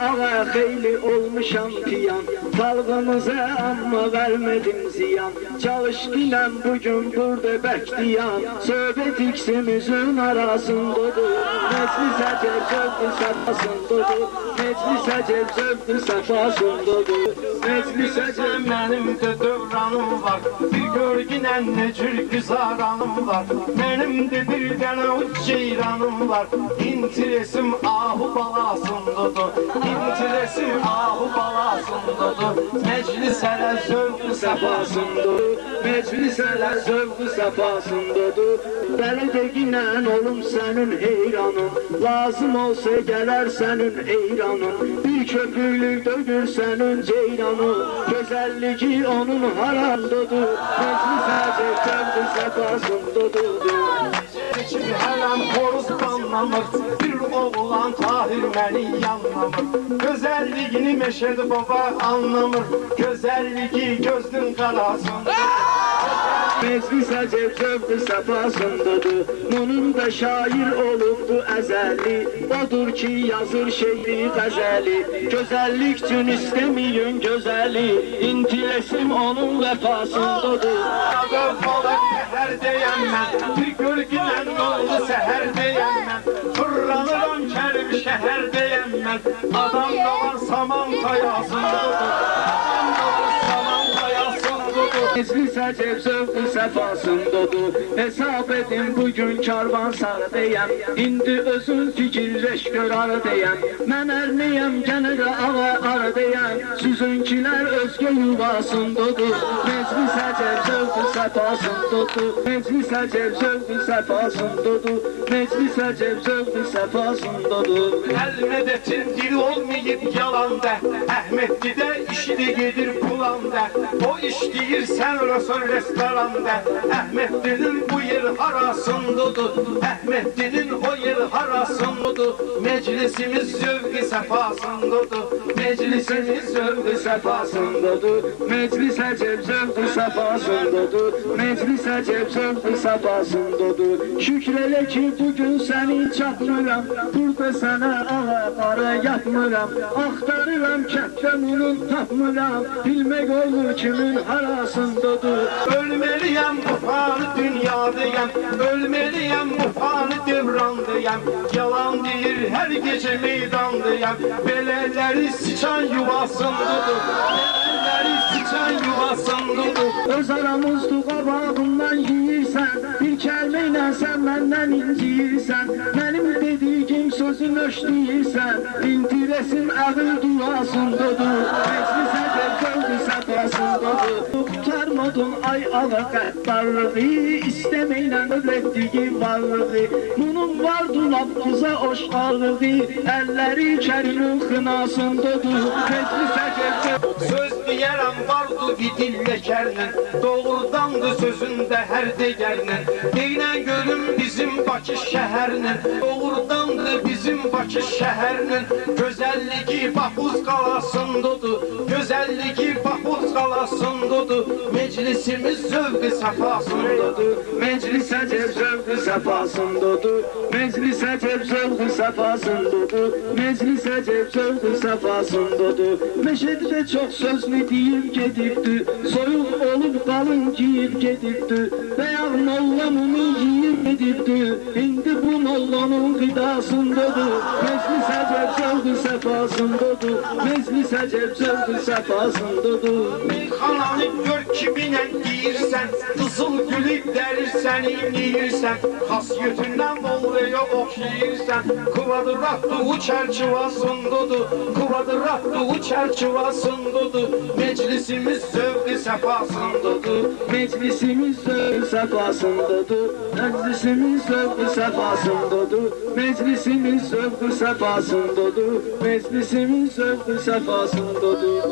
ağa xeyli olmuşam piyan, xalqımıza amma vermedim ziyan. Çalışkinem bugün burada bekleyen, söhbet iksimizin arasındadır. Meclis əcəb zövqü səfasındadır, meclis əcəb zövqü səfasındadır. Meclis əcəb mənim də dövranım var, bir görgünən nə cür güzaranım var. Mənim də bir dənə uç ceyranım var, İntiresim ahu balasındadır, İntiresim ahu balasındadır. Meclis hələ zövqü Səfasındadır, meclis hələ zövqü səfasındadır. Dəli deginən olum sənin heyranın, lazım olsa gələr sənin eyranın. Bir köpüklük dögür sənin ceyranın, gözəlliyi onun harandadır. Meclis əcəb zövqü səfasındadır. Kimi hələm xoruz banlamır, bir oğlan Tahir məni yanlamır. Gözəlligini Məşəd baba anlamır, gözəlliyi gözünün qarasındadır. Meclis əcəb zövqü səfasındadır, bunun da şair olubdu əzəli. Odur ki yazır şeiri qəzəli, gözəllik üçün istəməyin gözəli. İntiləsim onun vəfasındadır. Balık səhər deyəm mən, bir görgünən oldu səhər deyəm mən. Fırlanıram kərim şəhər deyəm mən, adam da var saman kayasındadır. Adam da var saman kayasındadır. Meclis əcəb zövqü səfasındadır, hesab edin bugün karvan sarı deyəm. İndi özün fikirləş gör arı deyəm, mən ərniyəm gənə də ağa arı deyəm. Süzünkilər özgə yuvasındadır, meclis əcəb zövqü səfasındadır, meclis əcəb zövqü səfasındadır, meclis əcəb zövqü səfasındadır. Əlmədətin dil olmayıb yalanda, Əhmədlidə işi də gedir pulanda. O işləyir sən orasın restoranda, Əhmədlinin bu yer harasındadır, Əhmədlinin o yer harasındadır. Meclisimiz zövqü səfasındadır, meclisimiz zövqü Səfasındadır, meclis əcəb zövqü səfasındadır, meclis əcəb zövqü səfasındadır. Şükr elə ki bugün səni çatmıram, burada sənə ağa qarı yatmıram. Axtarıram kənddə bunun tapmıram, bilmək olur kimin harasındadır. Ölmeliyəm bu fani dünyadayım, ölmeliyəm bu fani devrandayım. Yalan deyir hər gecə meydandayım, belələri sıçan yuvasındadır, belələri sıçan yuvasındadır. Öz aramızdı qabağımdan yiyirsən, bir kəlmə ilə sən məndən inciyirsən. Mənim dediyim sözün öş deyirsən, İntiresim ağıl duasındadır, meclis əcəb zövqü səfasındadır. Qurtarmadın ay ağa qəddarlığı, istəməklə övrətdiyi varlığı. Bunun vardı lafıza oşqarlığı, əlləri kərimin xınasındadır, meclis əcəb zövqü. Söz deyərəm vardı bir dilləkərlə, doğrudandı sözündə hər degərlə. Deynən görüm bizim Bakı şəhərlə, doğrudandı bizim Bakı şəhərlə. Gözəlliyi Baxuz qalasındadır, gözəlliyi Baxuz qalasındadır. Meclisimiz zövqü səfasındadır, Meclis əcəb zövqü səfasındadır, meclis əcəb zövqü səfasındadır, meclis əcəb zövqü səfasındadır. Məşədidə çox sözlü deyib gedibdi, soyuq olub qalın giyib gedibdi. Bəyaq molla bunu yiyib gedibdi, indi bu mollanın qidasındadır. Meclis əcəb zövqü səfasındadır, meclis əcəb zövqü səfasındadır. Meyxananı gör kiminlə deyirsən, qızıl gülü dərirsən, inləyirsən. Xasiyyətindən Volvaya oxşayırsan, kvadratlı u çərçivasındadır, kvadratlı u çərçivasındadır. Meclisimiz zövqü səfasındadır, Meclisimiz zövqü səfasındadır, meclisimiz zövqü səfasındadır, meclisimiz zövqü səfasındadır, meclisimiz zövqü səfasındadır.